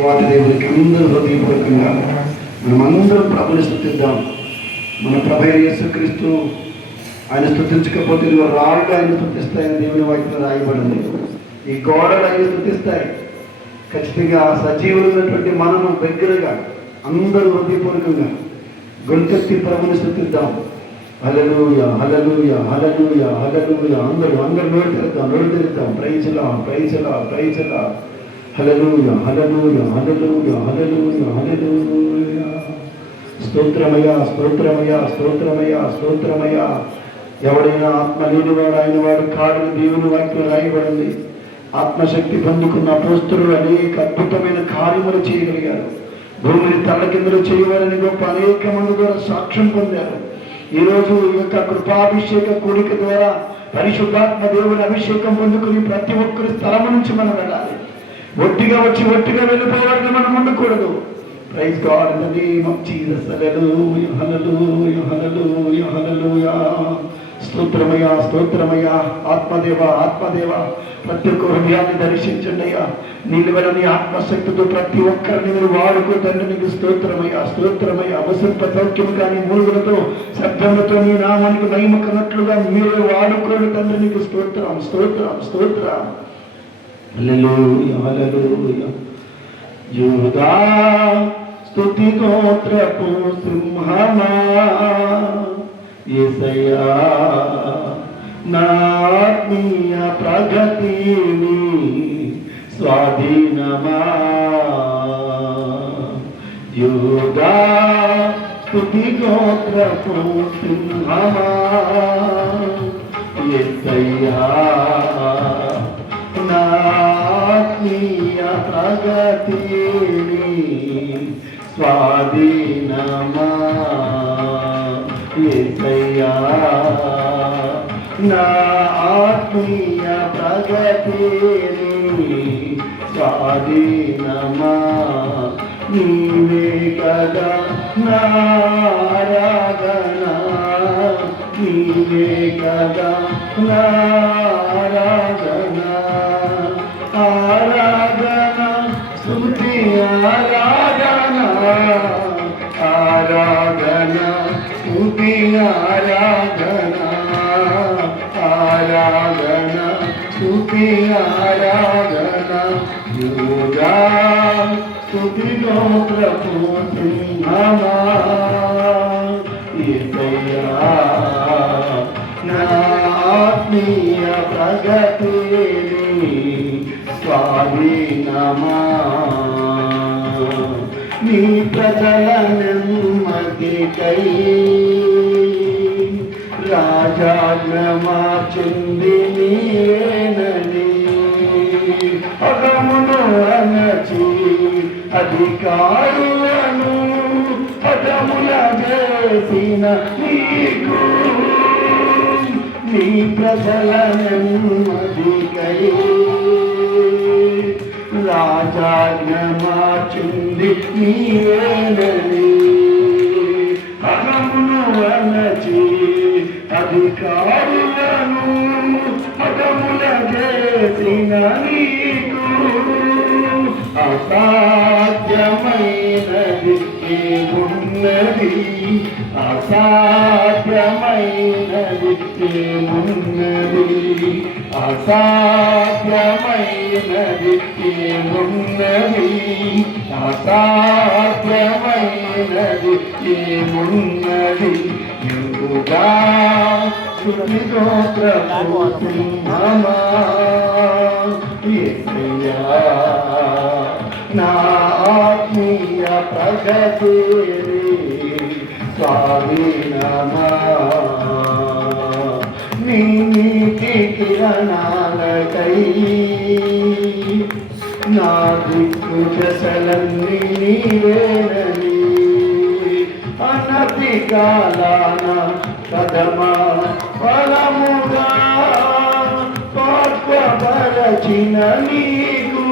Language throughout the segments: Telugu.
వాటి దేవునికి అందరూ హృదయపూర్వకంగా మనం అందరం ప్రభుని స్థుతిద్దాం. మన ప్రభు అయిన యేసుక్రీస్తు ఆయన స్థుతించకపోతే ఇదిగో రాళ్ళు ఆయన స్థుతిస్తాయని దేవుని వాక్యం రాయబడింది. ఈ గోడలు ఆయన స్థుతిస్తాయి. ఖచ్చితంగా సజీవులైనటువంటి ఉన్నటువంటి మనము దగ్గరగా అందరూ హృదయపూర్వకంగా గొంతెత్తి ప్రభుని స్థుతిద్దాం. హలలుయ హలలుయ హలలుయ హలలుయ అందరూ అందరూ నోటి తెరుద్దాం నోటి తెరుద్దాం. ప్రైజలా ప్రైజలా ప్రైజలా హలలుయ హలలుయ హలలుయ హలలుయ హలలుయ స్తోత్రమయ స్తోత్రమయ స్తోత్రమయ స్తోత్రమయ ఎవడైనా ఆత్మ లేనివాడు ఆయన వాడు కాడని దేవుని వాక్యం రాయబడింది. ఆత్మశక్తి పొందుకున్న పోస్తులు అనేక అద్భుతమైన కార్యములు చేయగలిగారు. భూమిని తల కిందలు చేయవాలని గొప్ప అనేక మంది ద్వారా సాక్ష్యం పొందారు. ఈ రోజు ఈ యొక్క కృపాభిషేక కూడిక ద్వారా పరిశుద్ధాత్మ దేవుని అభిషేకం పొందుకుని ప్రతి ఒక్కరి స్థలం నుంచి మనం వెళ్ళాలి ఒట్టిగా వచ్చి ఒట్టిగా వెళ్ళిపోవాలని మనం ఉండకూడదు. Praise God in the name of Jesus hallelujah hallelujah hallelujah hallelujah స్తోత్రమయ్యా స్తోత్రమయ్యా. ఆత్మదేవ ఆత్మదేవ. ప్రతి ఒక్క హృదయాన్ని దర్శించండి అయ్యా. నిలువలని ఆత్మశక్తితో ప్రతి ఒక్కరిని మీరు వాడుకో తండ్రి నీకు స్తోత్రమయ్యా స్తోత్రమయ్యా. అవసర సౌఖ్యం కానీ మూలుగులతో శబ్దములతో నీ నామానికి మహిమకన్నట్లుగా మీరు వాడుకోని తండ్రి నీకు స్తోత్రం స్తోత్రం స్తోత్రం. హల్లెలూయా హల్లెలూయా యూదా స్తుతి గోత్రపు సింహమా యేసయ్యా నా ఆత్మీయ ప్రగతిని స్వాధీనమా. యూదా స్తుతి గోత్రపు సింహమా యేసయ్యా ఆత్మీయ ప్రగతిని స్వాధీనమా యేసయ్యా నా ఆత్మీయ ప్రగతిని స్వాధీనమా నీవే కదా నారాధనా నీవే కదా నా గోత్రపు సింహమా యేసయ్యా నా ఆత్మీయ ప్రగతిని స్వాధీనమా నీవేనని. అగమును అనే అధికారులను పదముల వేసిన నీకు. నీ ప్రజల నెమ్మదికై రాజాజ్ఞమాచుంది నీవేనని పదమును అనచి అధికారులను పదముల చేసిన నీకు. అసాధ్యమైనది ఏమున్నది? అసాధ్యమైనది ఏమున్నది? అసాధ్యమైనది ఏమున్నది? అసాధ్యమైనది ఏమున్నది? యుగా శుద్ధిగోత్రపు సింహమా యేసయ్యా నా ఆత్మీయ ప్రగతిని స్వాధీనమా. నీ నీతి కిరణాలకై నా దిక్కు దశలన్నీ నీవేనని అనతి కాలాన కదమా ఫలము రచిన నీకు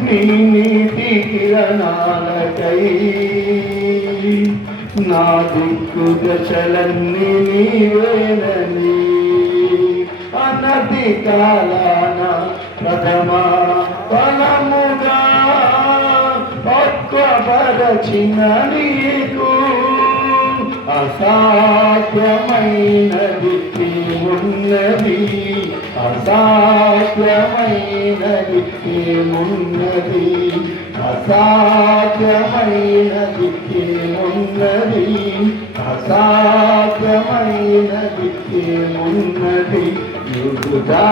నీ నీతి కిరణాలకై. నా దిక్కు దశలన్నీ నీవేనని అనతి కాలాన ప్రథమ ఫలముగా బలపరచిన నీకు. అసాధ్యమైనది ఉన్నది. అసాధ్యమైనది ఏమున్నది అసాధ్యమైనది ఏమున్నది అసాధ్యమైనది ఏమున్నది యుగుదా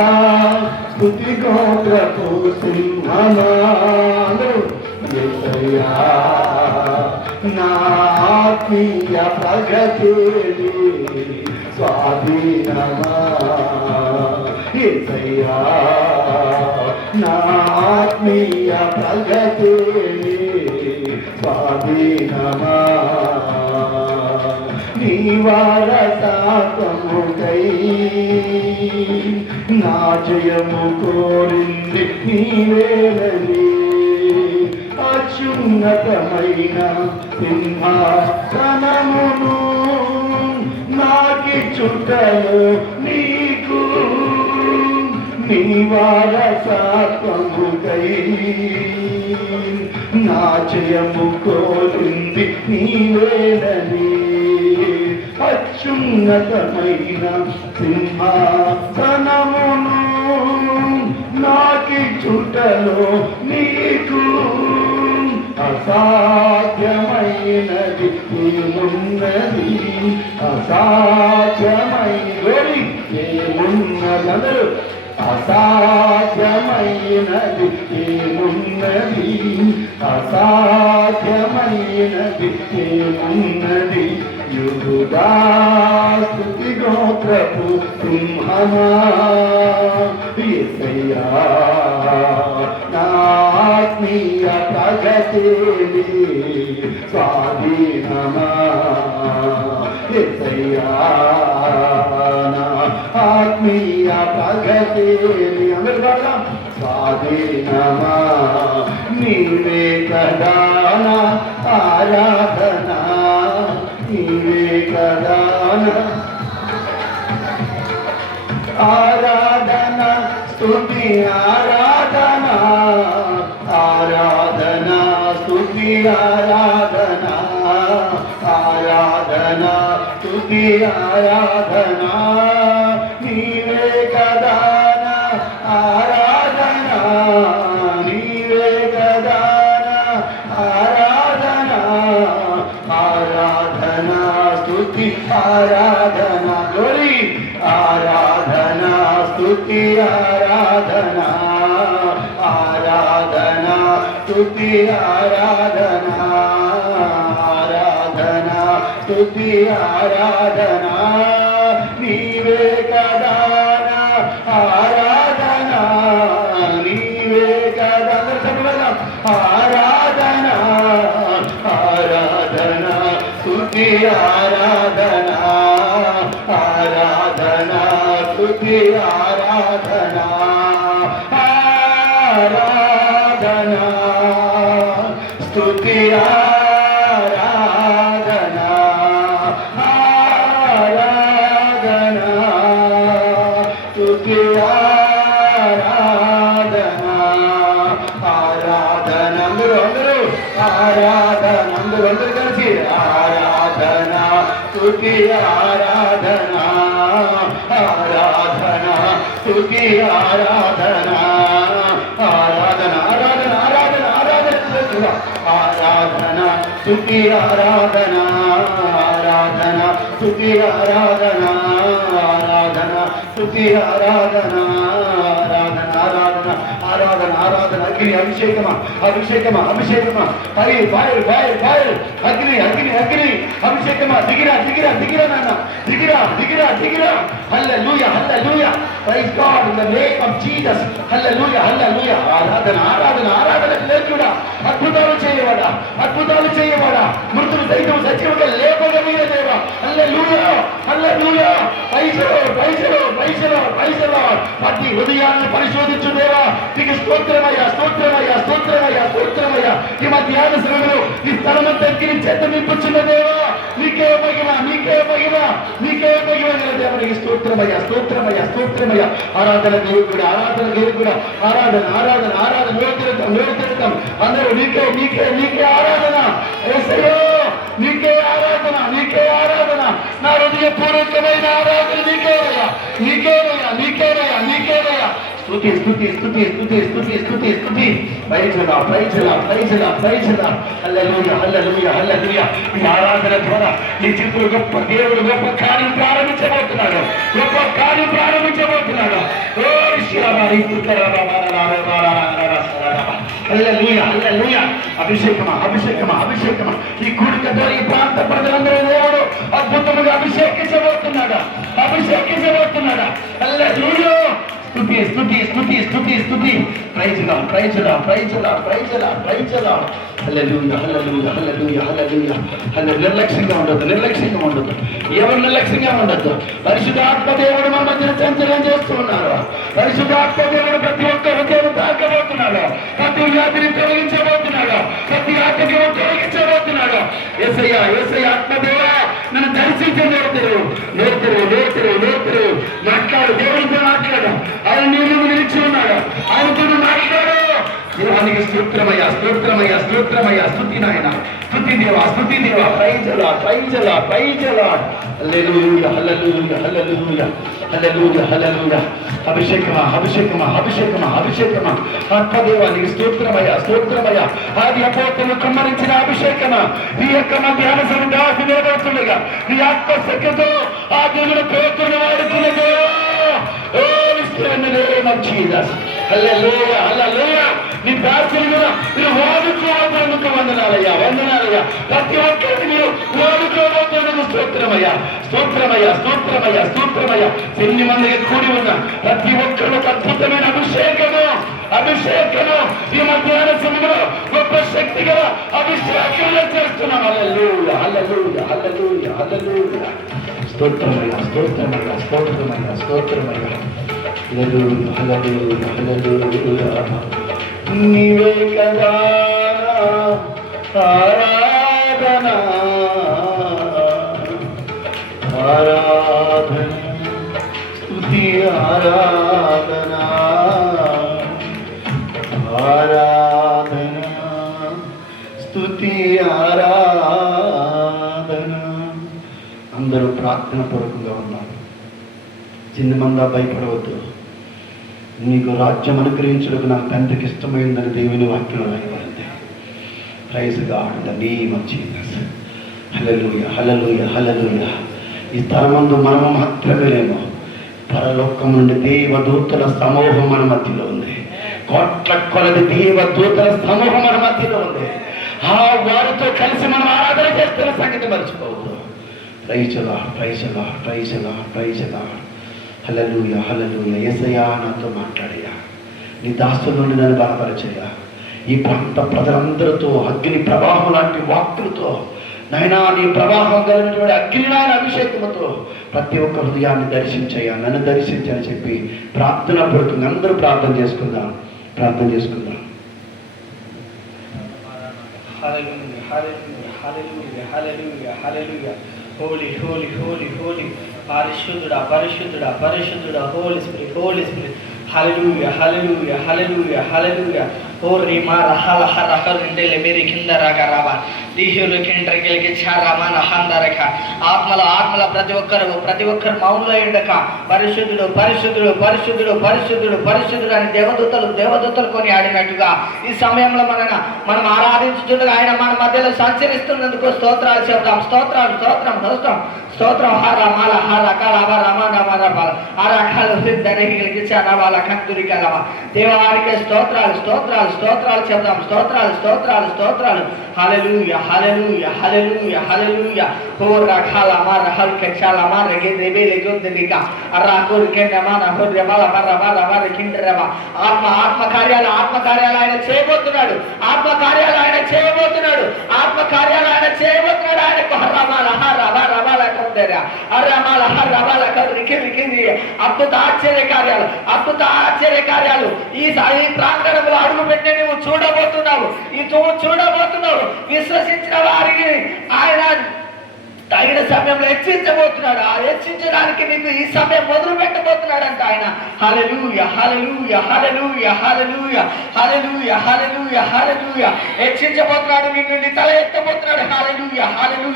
స్థుతి గోత్రపు సింహనాలు ఎసయ్యా. నా ఆత్మీయ ప్రగతి స్వాధీనమా ఎసయ్యా నా ఆత్మీయ ప్రగతి స్వాధీనమా? నీ వారసాత్వముకై నా జయము కోరింది నీవేనని అత్యున్నతమైన సింహాసనమును నాకి చుట్టలు నీ వారసాత్వముకై నా జయము కోరింది నీవేనని అత్యున్నతమైన సింహాసనమును నాకి చుట్టలో నీకు అసాధ్యమైనది ఏమున్నది? అసాధ్యమైన ఏమున్నది? అందరూ అసాధ్యమైనది ఏమున్నది? అసాధ్యమైనది ఏమున్నది? యుగుదాస్తుతి గోత్రపు సింహమా? ఎసయ్యా ఆత్మీయ ప్రగతి స్వాధీనమా? ఎసయ్యా నా ఆత్మీయ ప్రగతి అందరు పాడదాం స్వాధీనమా నీవే కదా నా ఆరాధన నీవే కదా నా ఆరాధన స్తుతి ఆరాధన ఆరాధన స్తుతి ఆరాధన ఆరాధన గోరి ఆరాధన స్థుతి ఆరాధన ఆరాధన స్థుతి ఆరాధన ఆరాధన స్థుతి ఆరాధన. నీవే కదా ఆరాధన నీవే కదా. ఆరాధన ఆరాధన స్తుతి ఆరాధన. ఆరాధన ఆరాధన చేస్తున్నా. ఆరాధన స్తుతి ఆరాధన ఆరాధన స్తుతి ఆరాధన ఆరాధన స్తుతి ఆరాధన ఆరాధన ఆరాధన అగ్ని అభిషేకమా అభిషేకమా అభిషేకమా ఫైర్ ఫైర్ ఫైర్ ఫైర్ అగ్ని అగ్ని అగ్ని అభిషేకమా దిగిరా దిగిరా దిగిరా నాన్న దిగిరా దిగిరా దిగిరా hallelujah hallelujah praise God in the name of Jesus hallelujah hallelujah ఆరాధన ఆరాధన ఆరాధన లేకుడా అద్భుతాలు చేయవాడా అద్భుతాలు చేయవాడా మృతులు సైతం సజీవుగా లేపగలిగిన దేవా హల్లెలూయా హల్లెలూయా పైసలో పైసలో పైసలో పైసలో ప్రతి హృదయాన్ని పరిశోధించు దేవా. నీకు స్తోత్రమయ్యా స్తోత్రమయ్యా స్తోత్రమయ్యా స్తోత్రమయ్యా. ఈ మధ్యాహ్న శ్రమలు ఈ స్థలము దగ్గర చేత నింపుచున్న దేవా. నీకే మహిమ నీకే మహిమ నీకే మహిమ దేవునికి స్తోత్రమయ్యా స్తోత్రమయ్యా స్తోత్రమయ్యా. ఆరాధన దేవుడు ఆరాధన దేవుడు ఆరాధన ఆరాధన ఆరాధన. నియోజకవర్గం నియోజకవర్గం అందరూ నీకే నీకే నీకే ఆరాధన. ఏసయ్యో నీకే ఆరాధన నీకే ఆరాధన. నా ఆరాధన నీకేవయ్యా నీకేవయ్యా నీకేవయ్యా నీకేవయ్యా స్థుతి స్థుతి స్థుతి స్థుతి స్థుతి స్థుతి స్థుతి ప్రైజలా ప్రైజలా ప్రైజలా ప్రైజలా హల్లెలూయ హల్లెలూయ హల్లెలూయ. ఈ ఆరాధన ద్వారా ఈ చిత్రుడు గొప్ప దేవుడు గొప్ప కార్యం ప్రారంభించబోతున్నాడు. గొప్ప కార్యం ప్రారంభించబోతున్నాడు. ఓ శివమారి రామ హల్లెలూయా అభిషేకమా అభిషేకమా అభిషేకమా. ఈ కూడికతో ఈ ప్రాంత ప్రజలందరూ దేవుడు అద్భుతముగా అభిషేకించబోతున్నాడా? అభిషేకించబోతున్నాడా? హల్లెలూయా. స్థుతి స్థుతి స్థుతి స్థుతి స్థుతి ప్రైజ్లా ప్రైజ్లా ప్రైజ్లా ప్రైజ్లా ప్రైజ్లా హల్లెలూయా హల్లెలూయా హల్లెలూయా హల్లెలూయా హల్లెలూయా నిర్లక్ష్యంగా ఉండొద్దు నిర్లక్ష్యంగా ఉండొద్దు. ఎవరు నిర్లక్ష్యంగా ఉండొద్దు? పరిశుద్ధాత్మ దేవుడు మన మధ్య సంచలనం చేస్తూ ఉన్నారు. పరిశుద్ధాత్మ దేవుడు ప్రతి ఒక్క హృదయం తాకబోతున్నాడు. ప్రతి వ్యాధిని తొలగించబోతున్నాడు. ప్రతి ఆటకి తొలగించబోతున్నాడు ఎస్ఐ ఎస్ఐ ఆత్మ దేవుడు. నన్ను దర్శించే నేర్తరు నేర్తరు నేర్తరు నేర్తరు మాట్లాడు దేవుడితో మాట్లాడు. ఆయన నీ నిలిచి ఉన్నాడు. ఆయనతో మాట్లాడు. దేవానికి స్తోత్రమయ స్తోత్రమయ స్తోత్రమయ స్థుతి నాయన స్థుతి దేవ స్థుతి దేవ. పైజల పైజల పైజల హల్లెలూయా హల్లెలూయా హల్లెలూయా హల్లెలూయా హల్లెలూయా. అభిషేకమా అభిషేకమా అభిషేకమా అభిషేకమా. ఆత్మదేవానికి స్తోత్రమయ స్తోత్రమయ ఆది అపోతలు కుమ్మరించిన అభిషేకమా. నీ యొక్క మధ్యాహ్న సముదాసి నిలబడుతుండగా నీ ఆత్మ ఆత్మశక్తితో ఆ దేవుని పేరును వాడుతున్నదో. ఓ విశ్రాన్ని జీసస్ హల్లెలూయా హల్లెలూయా. నీ ప్రార్థన కూడా మీరు వాడుకోవడానికి వందనాలయ్యా వందనాలయ్యా. ప్రతి ఒక్కరికి మీరు వాడుకోవడానికి స్తోత్రమయ్యా స్తోత్రమయ్యా స్తోత్రమయ్యా స్తోత్రమయ్యా. ఎన్ని మందికి కూడి ఉన్న ప్రతి ఒక్కరికి అద్భుతమైన అభిషేకము అభిషేకము. ఈ మధ్యాహ్న సమయంలో గొప్ప శక్తి గల అభిషేకం చేస్తున్నాం. హల్లెలూయా హల్లెలూయా హల్లెలూయా హల్లెలూయా. స్తోత్రమయ్యా స్తోత్రమయ్యా స్తోత్రమయ్యా స్తోత్రమయ్యా. హల్లెలూయా హల్లెలూయా హల్లెలూయా. నీవే కదా ఆరాధన ఆరాధన స్తుతి ఆరాధన. ఆరాధన స్తుతి ఆరాధన అందరూ ప్రార్థన పూర్వకంగా ఉన్నారు. చిన్నమందా భయపడవద్దు. నీకు రాజ్యం అనుగ్రహించడానికి నా తండ్రికి ఇష్టమైందని దేవుని వాక్యం రాయబడింది. Praise God the name of Jesus hallelujah hallelujah hallelujah ఈ తరమందు మనము మాత్రమే లేము పరలోకం నుండి దేవదూతల సమూహం మన మధ్యలో ఉంది. కోట్ల కొలది దేవదూతల సమూహం మన మధ్యలో ఉంది. ఆ వారితో కలిసి మనం ఆరాధన చేస్తున్న సంగతి మర్చిపోవద్దు. ప్రైజలా ప్రైజలా ప్రైజలా ప్రైజలా హలలుయ హలలుయ యేసయ్యా నాతో మాట్లాడయ్యా. నీ దాస్తుల నుండి నన్ను బలపరచయ్యా. ఈ ప్రాంత ప్రజలందరితో అగ్ని ప్రవాహం లాంటి వాక్కులతో నాయనా నీ ప్రవాహం కలిగినటువంటి అగ్ని నాయన అభిషేకముతో ప్రతి ఒక్క హృదయాన్ని దర్శించయ్యా. నన్ను దర్శించని చెప్పి ప్రార్థన పడుతుంది. అందరూ ప్రార్థన చేసుకుందాం. ప్రార్థన చేసుకుందాం. Holi holy holy Holi. Hallelujah. అపరిశుద్ధుడు అపరిశుద్ధుడు holy, holy. పరిశుద్ధుడా పరిశుద్ధుడా పరిశుద్ధుడా Holy Spirit Holy Spirit hallelujah hallelujah hallelujah hallelujah ఓ రీమా రహ లహ రహ రెండేలే మేరీ కింద రాగా రావా దీహులు కిండ్రగిలికి చారామా నహాందరక ఆత్మల ఆత్మల ప్రతి ఒక్కరు ప్రతి ఒక్కరు మౌనంలో ఉండక. పరిశుద్ధుడు పరిశుద్ధుడు పరిశుద్ధుడు పరిశుద్ధుడు పరిశుద్ధుడు అని దేవదూతలు దేవదూతలు కొని ఆడినట్టుగా ఈ సమయంలో మన మనం ఆరాధించుతుండగా ఆయన మన మధ్యలో సంచరిస్తున్నందుకు స్తోత్రాలు చెప్తాం స్తోత్రాలు స్తోత్రం స్తోత్రం. స్తోత్రం. హర మాల హర కళ రమ నమ రమ చనవాల కలవ దేవానికి స్తోత్రాలు స్తోత్రాలు స్తోత్రాలు చెప్తాం స్తోత్రాలు స్తోత్రాలు స్తోత్రాలు. హలలుయ హలలుయ హలలుయ హలలుయ హో రకాల మా రహల్ కెచాల మా రగే దేవే లెగో దేవిక అరాకుర్ కే నమ నహో రమ రమ రమ రకిండ రమ ఆత్మ ఆత్మ కార్యాలు ఆత్మ కార్యాలు ఆయన చేయబోతున్నాడు ఆత్మ కార్యాలు ఆయన చేయబోతున్నాడు ఆత్మ కార్యాలు ఆయన చేయబోతున్నాడు ఆయనకు హర్రమాల హర్రమ రమాల కొందర హర్రమాల హర్రమాల కదిరికి రికింది అద్భుత ఆశ్చర్య కార్యాలు అద్భుత ఆశ్చర్య కార్యాలు ఈ స- ఈ ప్రాంగణంలో అడుగు పెట్టి నువ్వు చూడబోతున్నావు. ఈ చూ విశ్వసి విశ్వసించిన వారిని ఆయన తగిన సమయంలో హెచ్చించబోతున్నాడు. ఆ హెచ్చించడానికి నీకు ఈ సమయం మొదలు పెట్టబోతున్నాడంట ఆయన. హలలు యహలలు యహలలు యహలలు హలలు యహలలు యహలలు హెచ్చించబోతున్నాడు నీ తల ఎత్తబోతున్నాడు. హలలు యహలలు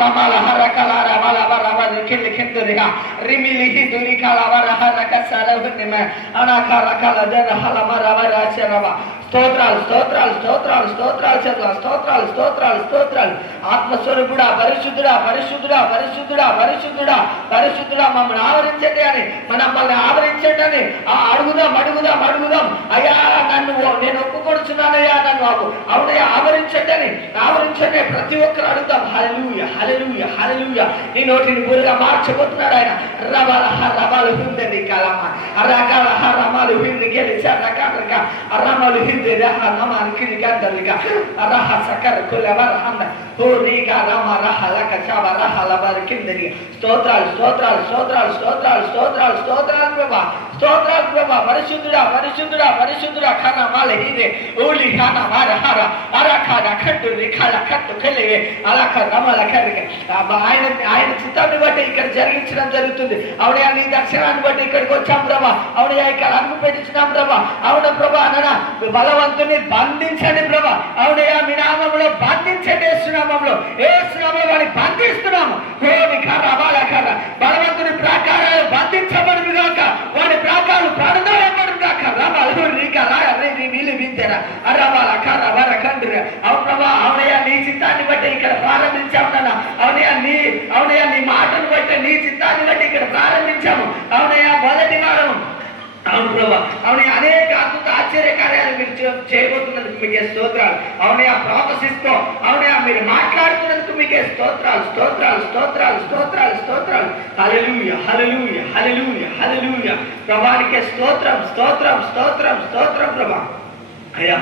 రమల హరకల రమల వరవ కింద కిందదిగా రిమిలిహి దురికల వర హరక సలహునిమ అనకల కల దర హలమ రవ రాశరవ స్తోత్రాలు స్తోత్రాలు స్తోత్రాలు స్తోత్రాలు చదువు స్తోత్రాలు స్తోత్రాలు స్తోత్రాలు. ఆత్మస్వరూపుడా పరిశుద్ధుడా పరిశుద్ధుడా పరిశుద్ధుడా పరిశుద్ధుడా పరిశుద్ధుడా మమ్మల్ని ఆవరించండి అని మన మమ్మల్ని ఆవరించండి అని ఆ అడుగుదాం అడుగుదాం అడుగుదాం. అయ్యా నన్ను నేను ఒప్పుకొడుచున్నానయ్యా నన్ను అవు అవునయ్యా ఆవరించండి అని ఆవరించండి ప్రతి ఒక్కరు అడుగుదాం. హలలుయ హలలుయ హలలుయ నీ నోటిని బురుగా మార్చబోతున్నాడు ఆయన. రవాల రబాలు హుందని కలమ రకాల రమాలు హింది గెలిచా రకాల రమాలు హింది రహ నమాని కిలిగా దలిగా రహ సకర కులవ రహంద హోరిగా రమ రహ లక చవ రహ లబర్ కిందని స్తోత్రాలు స్తోత్రాలు స్తోత్రాలు స్తోత్రాలు స్తోత్రాలు స్తోత్రాలు ప్రభా స్తోత్రాలు ప్రభా పరిశుద్ధుడా పరిశుద్ధుడా పరిశుద్ధుడా ఖానా మాల హీరే ఓలి ఖన మార హర అరా ఖన ఖట్టు రిఖాల ఖట్టు కలిగే అలా రమల కరిగే ఆయన ఆయన చిత్తాన్ని బట్టి ఇక్కడ జరిగించడం జరుగుతుంది. అవునయా నీ దక్షిణాన్ని బట్టి ఇక్కడికి వచ్చాం ప్రభా. అవునయా ఇక్కడ అడుగు పెట్టించినాం ప్రభా. అవున ప్రభా అననా బలవంతుని బంధించండి ప్రభా. అవునయా మీ నామంలో బంధించండి ఏసునామంలో ఏసునామంలో వాడిని బంధిస్తున్నాము. ఓ కర్ర బాల కర్ర బలవంతుని ప్రాకారాలు బంధించబడి కాక ప్రాకారాలు ప్రాణదాయపడును గాక రబాలు రీకలా రీ వీలు వింతెరా అరబాల కర్ర వర కండ్రి అవును ప్రభా అవునయ్యా నీ చిత్తాన్ని బట్టి ఇక్కడ ప్రారంభించాము నాన్న అవునయ్యా నీ అవునయ్యా నీ మాటను బట్టి నీ చిత్తాన్ని బట్టి ఇక్కడ ప్రారంభించాము అవునయ్యా మొదటి వారం అవును ప్రభా అవును అనేక అద్భుత ఆశ్చర్య కార్యాలు మీరు చేయబోతున్నందుకు మీకే స్తోత్రాలు అవునయా ప్రాపసిస్తూ అవునయా మీరు మాట్లాడుతున్నందుకు మీకే స్తోత్రాలు స్తోత్రాలు స్తోత్రాలు స్తోత్రాలు స్తోత్రాలు హలలుయ హలలుయ హలలుయ హలలుయ ప్రభానికే స్తోత్రం స్తోత్రం స్తోత్రం స్తోత్రం ప్రభా. అయ్యా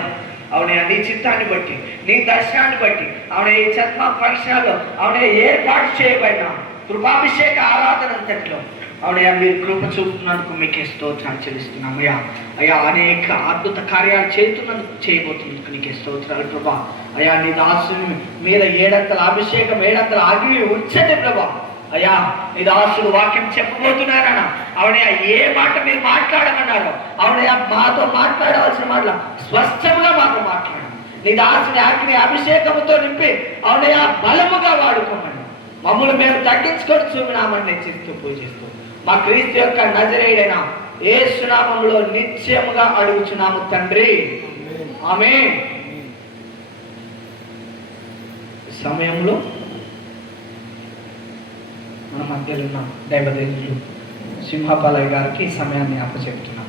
అవునయ్యా నీ చిత్తాన్ని బట్టి నీ దర్శనాన్ని బట్టి అవునే ఈ చత్మ ఫంక్షన్లో అవునే ఏర్పాటు చేయబడిన కృపాభిషేక ఆరాధన అంతట్లో. అవునయ్యా మీరు కృప చూపుతున్నందుకు మీకే స్తోత్రాలు చెల్లిస్తున్నాం. అయ్యా అయ్యా అనేక అద్భుత కార్యాలు చేస్తున్నందుకు చేయబోతున్నందుకు నీకే స్తోత్రాలు ప్రభా. అయ్యా నీ దాసుని మీద ఏడంతల అభిషేకం ఏడంతల అగ్ని ఉంచండి ప్రభా. అయ్యా నీ దాసుడు వాక్యం చెప్పబోతున్నారన్న అవునయ్యా ఏ మాట మీరు మాట్లాడమన్నారు? అవునయ్యా మాతో మాట్లాడవలసిన మాటలు? స్పష్టంగా మాతో మాట్లాడు నీ దాసుని అగ్ని అభిషేకముతో నింపి అవునయ్యా బలముగా వాడుకోమని. మమ్మల్ని మేము తగ్గించుకొని చూపినామని హెచ్చిస్తూ పూజిస్తూ. మా క్రీస్తు యొక్క నజరేడైన ఏ సునామంలో నిత్యముగా అడుగుచున్నాము తండ్రి. ఆమె సమయంలో మన మధ్యలో ఉన్న దైవదేవులు సింహపాలయ్య గారికి సమయాన్ని అప్పచెప్తున్నాను